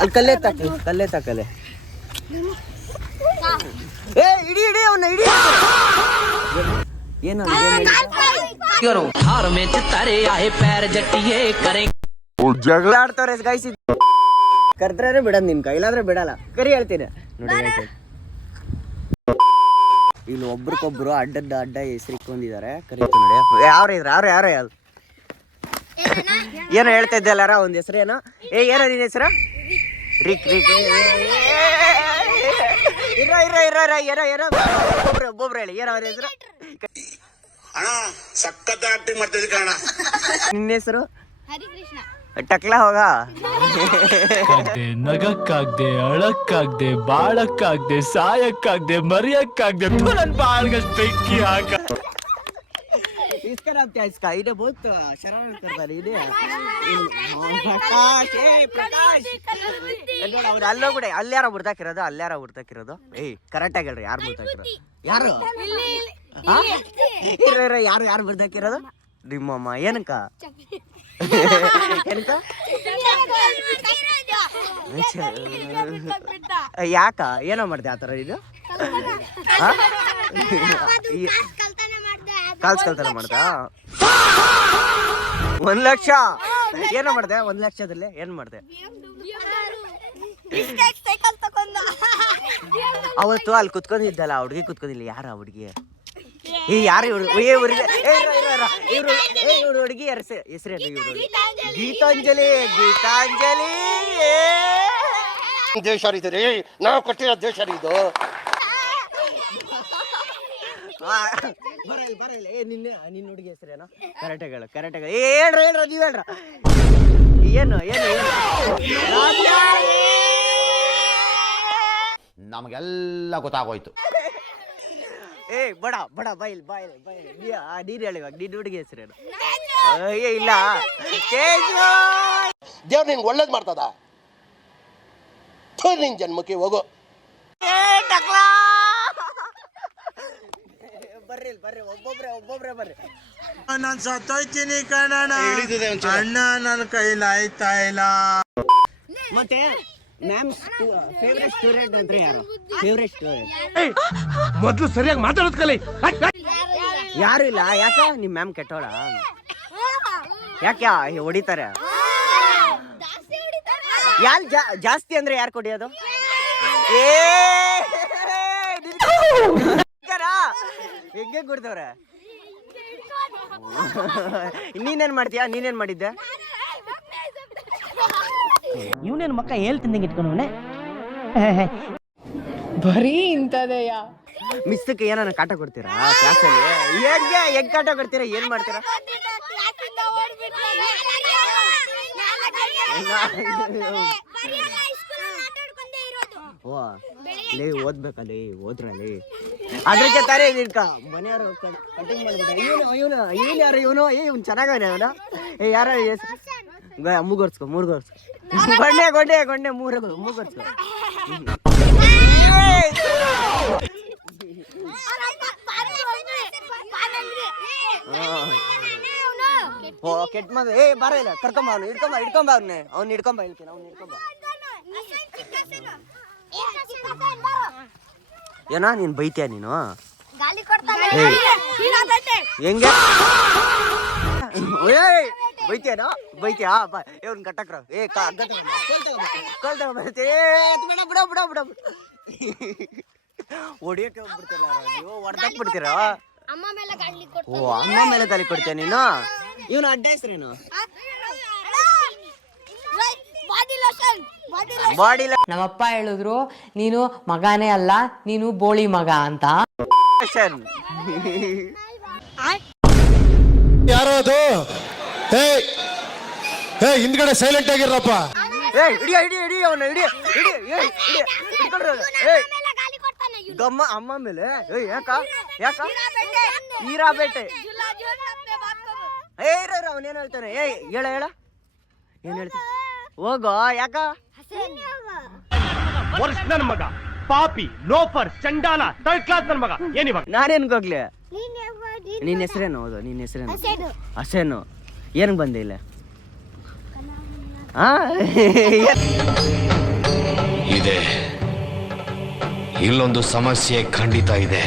ಅಲ್ಲಿ ಕಲ್ಲೆ ತಕ್ಕಲೆ ಏ ಇಡಿ ಅವನ್ನ ಇಡಿ ಏನು ಜಗಳ ಆಡ್ತವ್ರೆ ಗೈಸ್. ಕರ್ದ್ರೆ ಬಿಡೋದು ನಿನ್ ಕೈಲಾದ್ರೆ ಬಿಡಲ್ಲ. ಕರಿ ಹೇಳ್ತೀನಿ ನೋಡಿ ಗೈಸ್. ಇಲ್ಲಿ ಒಬ್ರಿಗೊಬ್ರು ಅಡ್ಡ ಹೆಸರಿಕೊಂಡಿದ್ದಾರೆ. ಕರೀತು ನೋಡಿ ಯಾರು ಏನೋ ಹೇಳ್ತಾ ಇದ್ದಲ್ಲಾರ ಒಂದ್ ಹೆಸರು ಏನೋ. ಏನೋ ನಿನ್ ಹೆಸರು? ರಿಕ್ ಒಬ್ಬೊಬ್ರು ಹೇಳಿ ಏನೋ ಅವ್ರ ಹೆಸರು. ನಿನ್ನ ಹೆಸರು? ಟಕ್ಲಾ ಹೋಗ. ನಗಕ್ಕಾಗ್ದೆ, ಅಳಕ್ಕಾಗ್ದೆ, ಬಾಳಕ್ಕಾಗ್ದೆ, ಸಾಯಕ್ಕಾಗ್ದೆ, ಮರಿಯಕ್ಕಾಗ್ದೆ, ನನ್ ಬಾಳ್ಗಷ್ಟು ಬೆಂಕಿ ಹಾಕ. इसका नाम क्या है? इसका इधर बहुत शरारत करता है इधर. प्रकाश ಅವ್ರು ಅಲ್ಲೋಗ್ಬಿಡೆ. ಅಲ್ಲಿ ಯಾರೋ ಬಿಡ್ತಾಕಿರೋದು. ಏಯ್ ಕರೆಕ್ಟ್ ಆಗಿ ಹೇಳ್ರಿ, ಯಾರು ಬಿಡ್ತಾಕಿರೋದು? ಯಾರು ಯಾರು ಬಿಡ್ತಾಕಿರೋದು? ನಿಮ್ಮಮ್ಮ. ಏನಕ್ಕ ಯಾಕ ಏನೋ ಮಾಡ್ದೆ ಆತರ? ಇದು ಕಲ್ತಾನ ಮಾಡ್ದ. 1 ಲಕ್ಷ ಏನೋ ಮಾಡ್ದೆ? 1 ಲಕ್ಷದಲ್ಲಿ ಏನ್ ಮಾಡ್ದೆ? ಅವತ್ತು ಅಲ್ಲಿ ಕುತ್ಕೊಂಡಿದ್ದಲ್ಲ ಹುಡುಗಿ ಕುತ್ಕೊಂಡಿಲ್ಲ. ಯಾರ ಹುಡುಗಿ? ಯಾರು ಹುಡುಗಿ ಹೆಸರೇನು? ಇವ್ರು ಗೀತಾಂಜಲಿ. ದೇಶ ರೀ ನಾವು ಕೊಟ್ಟಿರೋ ದೇಶ ಇದು. ಬರಲ್ಲ. ನಿನ್ನ ಹುಡುಗಿ ಹೆಸರೇನೋ? ಕರೆಕ್ಟಾಗಿ ಹೇಳ್ರಿ. ನೀವ್ ಹೇಳ್ರ. ಏನು ನಮಗೆಲ್ಲ ಗೊತ್ತಾಗೋಯ್ತು. ಬಡ ಬೈಲ್ ನೀನ್ ಹೇಳಿ ಇವಾಗ. ನಿನ್ನ ಹುಡುಗಿ ಹೆಸರೇನು? ಇಲ್ಲ ದೇವ್ರು ನಿನ್ಗೆ ಒಳ್ಳೇದ್ ಮಾಡ್ತದ. ನಿನ್ ಜನ್ಮಕ್ಕೆ ಹೋಗೋ. ಬರ್ರಿ ಒಬ್ಬೊಬ್ರೆ ಬರ್ರಿ. ನಾನ್ ಸತ್ತೋಯ್ತೀನಿ ಕಣಣ್ಣ. ಅಣ್ಣ ನನ್ನ ಕೈಲಾಯ್ತಾ ಇಲ್ಲ. ಮತ್ತೆ ಮ್ಯಾಮ್ ಫೇವ್ರೆಟ್ ಸ್ಟೂಡೆಂಟ್ ಅಂದ್ರೆ ಯಾರು? ಫೇವ್ರೆಟ್ ಸ್ಟೂಡೆಂಟ್ ಮೊದ್ಲು ಸರಿಯಾಗಿ ಮಾತಾಡೋದ್ ಕಲಿ. ಯಾರು ಇಲ್ಲ. ಯಾಕ ನಿಮ್ ಮ್ಯಾಮ್ ಕೆಟ್ಟೋಳ? ಯಾಕೆ ಹೊಡಿತಾರೆ? ಯಾರು ಜಾಸ್ತಿ ಅಂದ್ರೆ ಯಾರು ಕೊಡಿಯೋದು? ಹೆಂಗೆ ಕೊಡ್ತವ್ರೆ? ನೀನೇನ್ ಮಾಡ್ತೀಯಾ? ನೀನೇನ್ ಮಾಡಿದ್ದೆ? ಇವನೇನು ಮಕ್ಕ ಹೇಳ್ತಿದ್ದಂಗೆ ಇಟ್ಕೊಂಡವನೆ. ಬರೀ ಇಂಥದೆಯಾ? ಮಿಸ್ಸಕ್ಕೆ ಏನಾನ ಕಾಟ ಕೊಡ್ತೀರಾ ಕ್ಲಾಸಲ್ಲಿ? ಹೆಂಗ್ ಕಾಟ ಕೊಡ್ತೀರಾ? ಏನ್ ಮಾಡ್ತೀರಾ? ಓದ್ಬೇಕಲ್ಲಿ ಓದ್ರಲ್ಲಿ ಅದ್ರಕ್ಕೆ ತಾರೆ ನಿನ್ಕ ಮನೆಯವ್ರು ಕಟಿಂಗ್ ಮಾಡ್ಬಿಟ್ಟ. ಇವನು ಚೆನ್ನಾಗವನೆ ಅವನು. ಯಾರ ಮೂಗರ್ಸ್ಕೊ ಗೊಂಡೆ ಮೂಗರ್ಸ್ಕೊ. ಕೆಟ್ಟ ಮಗ. ಬಾರ ಇಲ್ಲ, ಕರ್ಕೊಂಬ ಅವ್ನು. ಹಿಡ್ಕೊಂಬ ಅವ್ನು ಹಿಡ್ಕೊಂಬ. ಹೇಳ್ತೀನಿ ಅವ್ನು ಹಿಡ್ಕೊಂಬ. ಏನೋ ನೀನ್ ಬೈತೀಯ ನೀನು? ಹೆಂಗೆ ಬೈತೀಯನೋ? ಬೈತೀಯಾ? ಇವ್ನ ಕಟ್ಟಕ್ರ. ಬಿಡ ಹೊಡಿಯಕ್ಕೆ ಹೋಗ್ಬಿಡ್ತೀರ ನೀವು. ಹೊಡೆದಾಕ್ ಬಿಡ್ತೀರಾ? ಅಮ್ಮ ಮೇಲೆ ಗಾಲಿ ಕೊಡ್ತೀಯ ನೀನು? ಇವನು ಅಡ್ಡ ಹೆಸರೇನು? ನಮ್ಮಪ್ಪ ಹೇಳಿದ್ರು ನೀನು ಮಗನೇ ಅಲ್ಲ, ನೀನು ಬೋಳಿ ಮಗ ಅಂತ. ಯಾರೋ ಅದು? ಹಿಂದ್ಗಡೆ ಸೈಲೆಂಟ್ ಆಗಿರಪ್ಪ. ಗಮ್ಮ ಅಮ್ಮ ಮೇಲೆ. ಯಾಕ ಈರಾಬೇಟೆ. ಅವನೇನ್ ಹೇಳ್ತಾನೆ? ಹೇಳ ಏನ್ ಹೇಳ್ತಾನೆ? ಹೋಗೋ. ಯಾಕ ನನ್ ಮಗ ಪಾಪಿ, ಲೋಫರ್, ಚಂಡಾಲ, ಥರ್ಡ್ ಕ್ಲಾಸ್ ನನ್ ಮಗ. ಏನಿವಾಗ ನಾನೇನ್ಗೋಗ್ಲಿ? ನಿನ್ನ ಹೆಸರೇನು? ಹೌದು, ನಿನ್ನ ಹೆಸರೇನು? ಹಸೇನು. ಏನಕ್ಕೆ ಬಂದೆ ಇಲ್ಲ? ಇದೆ, ಇಲ್ಲೊಂದು ಸಮಸ್ಯೆ ಖಂಡಿತ ಇದೆ.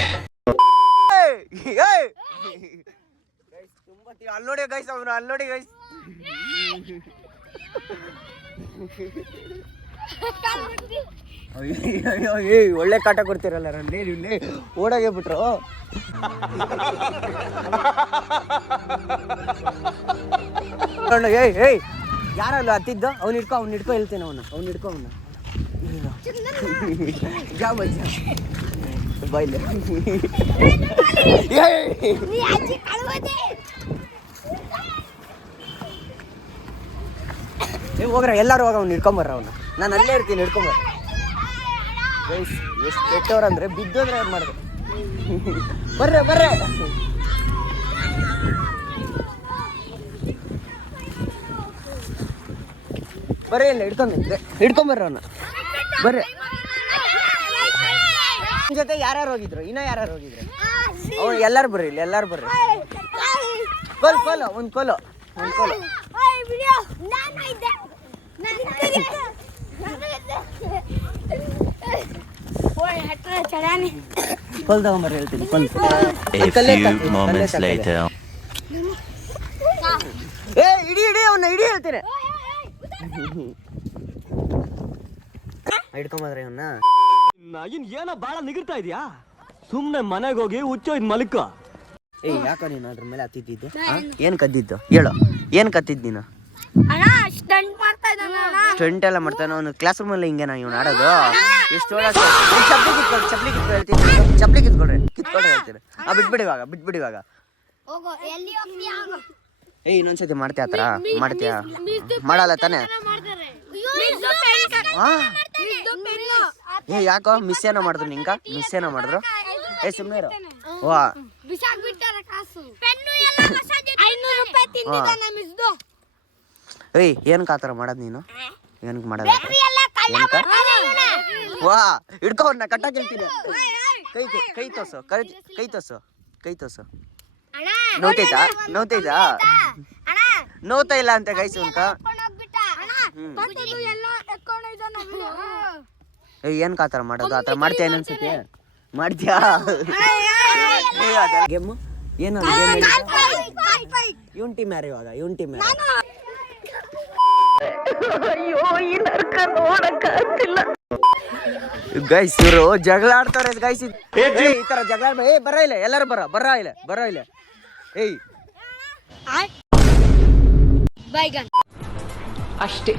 ಅಲ್ಲಿ ನೋಡಿ ಗೈಸ್, ಅವನು ಅಲ್ಲಿ ನೋಡಿ ಗೈಸ್. ಒಳ್ಳೆ ಕಾಟ ಕೊಡ್ತಿರಲ್ಲ ರಲ್ಲಿ, ಇಲ್ಲಿ ಓಡಾಗೆ ಬಿಟ್ರು. ಏಯ್ ಯಾರಲ್ಲ ಹತ್ತಿದ್ದು? ಅವ್ನು ಹಿಡ್ಕೊ ಹೇಳ್ತೇನೆ. ಅವ್ನು ಹಿಡ್ಕೊ ಯಾವ ಬಾಯ್ಲೆ ಹೋಗ್ರ, ಎಲ್ಲರೂ ಹೋಗ. ಅವ್ನು ಹಿಡ್ಕೊಂಬರ್ರ, ಅವನ್ನ ನಾನು ಅಲ್ಲೇ ಇರ್ತೀನಿ, ಹಿಡ್ಕೊಂಬರ್ರ. ಗೈಸ್ ಎಷ್ಟು ಕೆಟ್ಟವ್ರಂದ್ರೆ ಬಿದ್ದೋದ್ರೆ ಏನು ಮಾಡಿದೆ. ಬರ್ರೆ ಬರ್ರಿ, ಇಲ್ಲ ಹಿಡ್ಕೊಂಬರ್ರ ಅವನ್ನ. ಬರ್ರಿ, ಜೊತೆ ಯಾರ್ಯಾರು ಹೋಗಿದ್ರು? ಇನ್ನ ಯಾರ್ಯಾರು ಹೋಗಿದ್ರು? ಅವ್ರು ಎಲ್ಲಾರು ಬರ್ರಿ, ಇಲ್ಲಿ ಎಲ್ಲಾರು ಬರ್ರಿ. ಒಂದು ಕೋಲು. ಕೋಲ್ ತಗೊಂಬರ್ರಿ, ಹೇಳ್ತೀನಿ. ಇಡಿ ಅವನ್ನ ಇಡಿ ಹೇಳ್ತೀನಿ. ಹಿಡ್ಕೊಂಬದ್ರಿ ಅವನ್ನ. ಏನೋ ಬಾಳ ನಿಗಿರ್ತಾ ಇದೀಯಾ? ಸುಮ್ನೆ ಮನೆಗೆ ಹೋಗಿ ಹುಚ್ಚೋಯ್ದು ಮಲ್ಕ. ಯಾಕೋ ನೀನು ಅದ್ರ ಮೇಲೆ ಹತ್ತಿದ್ದು? ಏನ್ ಕದ್ದಿದ್ದು ಹೇಳು, ಏನ್ ಕತ್ತಿದ್ ನೀನು? ಸ್ಟಂಟ್ ಎಲ್ಲ ಮಾಡ್ತಾನೆ ಅವನು. ಕ್ಲಾಸ್ ರೂಮ್ ಅಲ್ಲಿ ಹಿಂಗೇನ ಇವನು ಆಡೋದು? ಎಷ್ಟು ಚಪ್ಲಿ ಕಿತ್ಕೊಳ್ರಿ ಹೇಳ್ತೀನಿ. ಬಿಟ್ಬಿಡಿ ಇವಾಗ. ಇನ್ನೊಂದ್ಸತಿ ಮಾಡ್ತೀಯ ಆತರ? ಮಾಡ್ತೀಯಾ? ಮಾಡಲ್ಲ ತಾನೆ? ಯಾಕೋ ಮಿಸ್ ಏನೋ ಮಾಡಿದ್ರು ನಿಂಗ? ಸುಮ್ಮನೆ ಇರು. ವಾ ಏನಕ್ಕೆ ಆತರ ಮಾಡೋದು ನೀನು? ಏನಕ್ಕೆ ಮಾಡೋದು? ವಾ ಹಿಡ್ಕೊಂಡ ಕಟ್ಟಾಕ್ ಹೇಳ್ತೀನಿ. ಕೈ ತೋರ್ಸು. ನೋವ್ತೈತಾ? ನೋವ್ತಾ ಇಲ್ಲ ಅಂತ ಗೈಸ್ ಉಂಟ. ಏನ್ ಆತರ ಮಾಡೋದು? ಆತರ ಮಾಡ್ತೀಯ ಅನ್ಸುತ್ತೆ? ಮಾಡ್ತೀಯಾ? ಗೇಮು ಏನು? ಇವನ್ ಟೀಮ್ ಯಾರು ಇವಾಗ? ಇವನ್ ಟೀಮ್ ಯಾರು? ಗೈಸ್ ಇವರು ಜಗಳ ಆಡ್ತಾರೆ ಗೈಸ್. ಈ ತರ ಜಗಳ ಬರ ಇಲ್ಲ, ಎಲ್ಲರೂ ಬರ ಇಲ್ಲ. ಅಷ್ಟೇ.